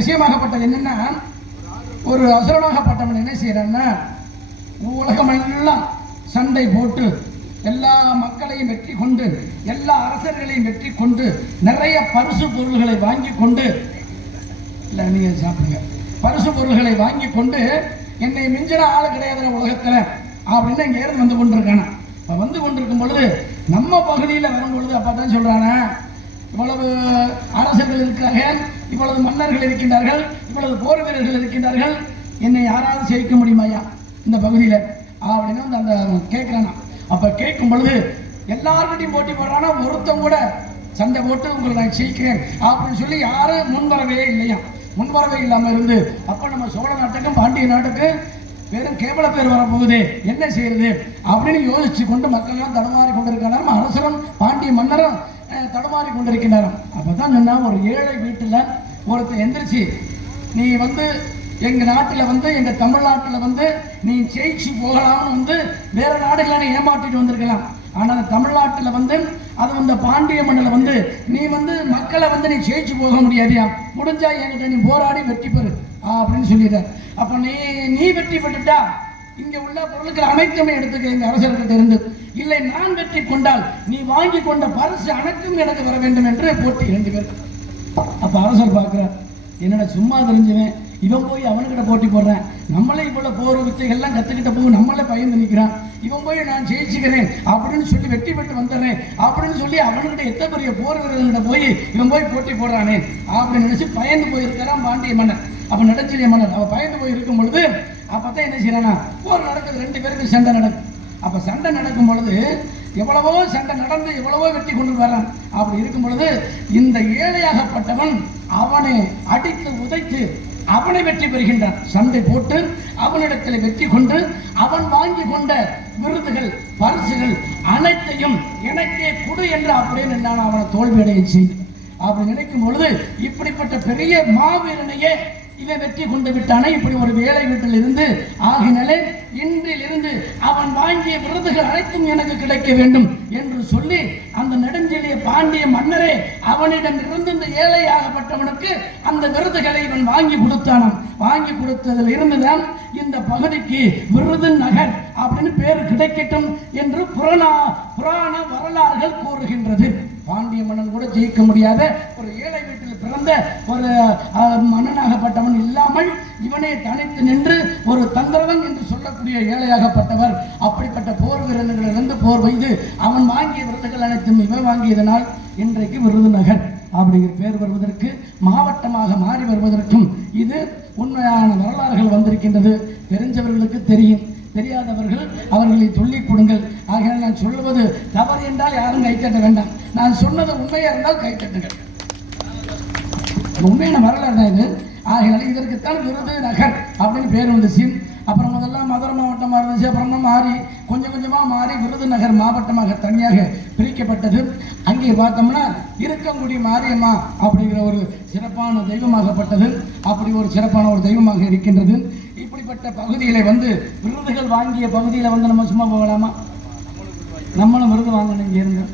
விஷயமாகப்பட்டது என்னன்னா ஒரு அசுரனாகப்பட்டவன் என்ன செய்யறான்னா உலகமெல்லாம் சண்டை போட்டு எல்லா மக்களையும் வெற்றி கொண்டு எல்லா அரசர்களையும் வெற்றி கொண்டு நிறைய பரிசு பொருள்களை வாங்கி கொண்டு இல்லை நீங்கள் சாப்பிடுங்க. பரிசு பொருள்களை வாங்கி கொண்டு என்னை மிஞ்சின ஆள் கிடையாது உலகத்தில் அப்படின்னு இங்கே இருந்து வந்து கொண்டிருக்கானா. இப்போ வந்து கொண்டிருக்கும் பொழுது நம்ம பகுதியில் வரும் பொழுது அப்பதான் சொல்கிறானே இவ்வளவு அரசர்கள் இருக்கிறார்கள் இவ்வளவு மன்னர்கள் இருக்கின்றார்கள் இவ்வளவு போர் வீரர்கள் இருக்கின்றார்கள். என்னை யாராவது ஜெயிக்க முடியுமாயா இந்த பகுதியில். அப்படின்னு வந்து அந்த கேட்குறானா அப்போ கேட்கும் பொழுது எல்லார்கிட்டையும் போட்டி போடுறானா? ஒருத்தன் கூட சண்டை போட்டு உங்களை நான் ஜெயிக்கிறேன் அப்படின்னு சொல்லி யாரும் முன்வரவே இல்லையா? முன்வரவே இல்லாமல் இருந்து அப்போ நம்ம சோழ நாட்டுக்கும் பாண்டிய நாட்டுக்கு வெறும் கேவல பேர் வரப்போகுது. என்ன செய்யறது? அப்படின்னு யோசிச்சு கொண்டு மக்கள்லாம் தடுமாறி கொண்டிருக்கிறார் அரசரும் பாண்டிய மன்னரும் அஹ், தடுமாறி கொண்டிருக்கின்றாராம் அப்பதான் என்ன ஒரு ஏழை வீட்டில் ஒருத்தர் எந்திரிச்சு நீ வந்து எங்க நாட்டில் வந்து எங்க தமிழ்நாட்டில் வந்து நீ ஜெயிச்சு போகலாம்னு வந்து வேற நாடுகளை ஏமாற்றிட்டு வந்திருக்கலாம். ஆனால் தமிழ்நாட்டில் வந்து அது வந்து பாண்டிய மண்ணில் வந்து நீ வந்து மக்களை வந்து நீ ஜெயிச்சு போக முடியாதியா? முடிஞ்சா என்கிட்ட நீ போராடி வெற்றி பெறு அப்படின்னு சொல்லிடுற அப்ப நீ நீ வெற்றி பெற்றுட்டா? இங்க உள்ள பொருட்கள் அனைத்துமே எடுத்துக்க எங்க அரசர்கிட்ட இருந்து இல்லை நான் வெற்றி கொண்டால் நீ வாங்கி கொண்ட பரிசு அனைத்தும் எனக்கு வர வேண்டும் என்று போட்டி ரெண்டு பேர். அப்ப அரசர் பார்க்கிறார் என்னடா சும்மா தெரிஞ்சுவேன். இவன் போய் அவனுக்கிட்ட போட்டி போடுறேன். நம்மளே இவ்வளவு போர் வித்தைகள்லாம் கத்துக்கிட்ட போய் நம்மளே பயந்து நிற்கிறான் இவன் போய் நான் ஜெயிச்சுக்கிறேன் அப்படின்னு சொல்லி வெற்றி பெற்று வந்துடுறேன் அப்படின்னு சொல்லி அவனுக்கிட்ட எத்தனை பெரிய போர் வீரர்கிட்ட போய் இவன் போய் போட்டி போடுறானே? அப்படின்னு நினைச்சு பயந்து போயிருக்கிறான் பாண்டிய மன்னர். அப்ப நடச்சிய மன்னர் அவன் பயந்து போய் இருக்கும் பொழுது அப்பதான் என்ன செய்யறானா போர் நடக்குது ரெண்டு பேருக்கு சண்டை நடக்கும். அப்ப சண்டை நடக்கும் பொழுது எவ்வளவோ சண்டை நடந்து எவ்வளவோ வெற்றி கொண்டு வரான் அப்படி இருக்கும் பொழுது இந்த ஏழையாகப்பட்டவன் அவனை அடித்து உதைத்து அவனை வெற்றி பெறுகின்றான். சண்டை போட்டு அவனிடத்தில் வெற்றி கொண்டு அவன் வாங்கி கொண்ட விருதுகள் பரிசுகள் அனைத்தையும் எனக்கே கொடு என்று அப்படின்னு நான் அவனை தோல்வியடைய செய்து அப்படி நினைக்கும் பொழுது இப்படிப்பட்ட பெரிய மாவீரனையே இவன் வெற்றி கொண்டு விட்டானே இப்படி ஒரு வேலை வீட்டில் இருந்து ஆகினாலே இன்றிலிருந்து அவன் வாங்கிய விருதுகள் அனைத்தும் எனக்கு கிடைக்க வேண்டும் என்று சொல்லி அந்த நெடுஞ்செழிய பாண்டிய மன்னரே அவனிடம் இருந்து இந்த ஏழையாகப்பட்டவனுக்கு அந்த விருதுகளை இவன் வாங்கி கொடுத்தான் வாங்கி கொடுத்ததில் இருந்துதான் இந்த பகுதிக்கு விருது நகர் அப்படின்னு பேர் கிடைக்கட்டும் என்று புராண புராண வரலாறுகள் கூறுகின்றது. பாண்டிய மன்னன் கூட ஜெயிக்க முடியாத ஒரு ஏழை வீட்டில் பிறந்த ஒரு மன்னனாகப்பட்டவன் இல்லாமல் இவனே தனித்து நின்று ஒரு தந்திரவன் என்று சொல்லக்கூடிய ஏழையாகப்பட்டவர். அப்படிப்பட்ட போர் வீரர்களிலிருந்து போர் வைத்து அவன் வாங்கிய விருதுகள் அனைத்தும் இவன் வாங்கியதனால் இன்றைக்கு விருதுநகர் அப்படிங்கிற பேர் வருவதற்கு மாவட்டமாக மாறி வருவதற்கும் இது உண்மையான வரலாறுகள் வந்திருக்கின்றது. தெரிஞ்சவர்களுக்கு தெரியும். தெரியாதவர்கள் அவர்களை சொல்லிக் கொடுங்கள். ஆகையால் நான் சொல்லுவது தவறு என்றால் யாரும் கைத்தட்ட வேண்டாம். நான் சொன்னது உண்மையாக இருந்தால் கைத்தட்டுங்கள் உண்மையான வரலாறு தான் இது. ஆகையினால இதற்குத்தான் விருது நகர் அப்படின்னு பேர் வந்துச்சு. அப்புறம் முதல்ல மதுரை மாவட்டமாக இருந்துச்சு. அப்புறமா மாறி கொஞ்சம் கொஞ்சமாக மாறி விருதுநகர் மாவட்டமாக தனியாக பிரிக்கப்பட்டது. அங்கே பார்த்தோம்னா இருக்கங்குடி மாரியம்மா அப்படிங்கிற ஒரு சிறப்பான தெய்வமாகப்பட்டது. அப்படி ஒரு சிறப்பான ஒரு தெய்வமாக இருக்கின்றது. இப்படிப்பட்ட பகுதிகளை வந்து விருதுகள் வாங்கிய பகுதியில் வந்து நம்ம சும்மா போகலாமா? நம்மளும் விருது வாங்கணும் இங்கே இருந்து.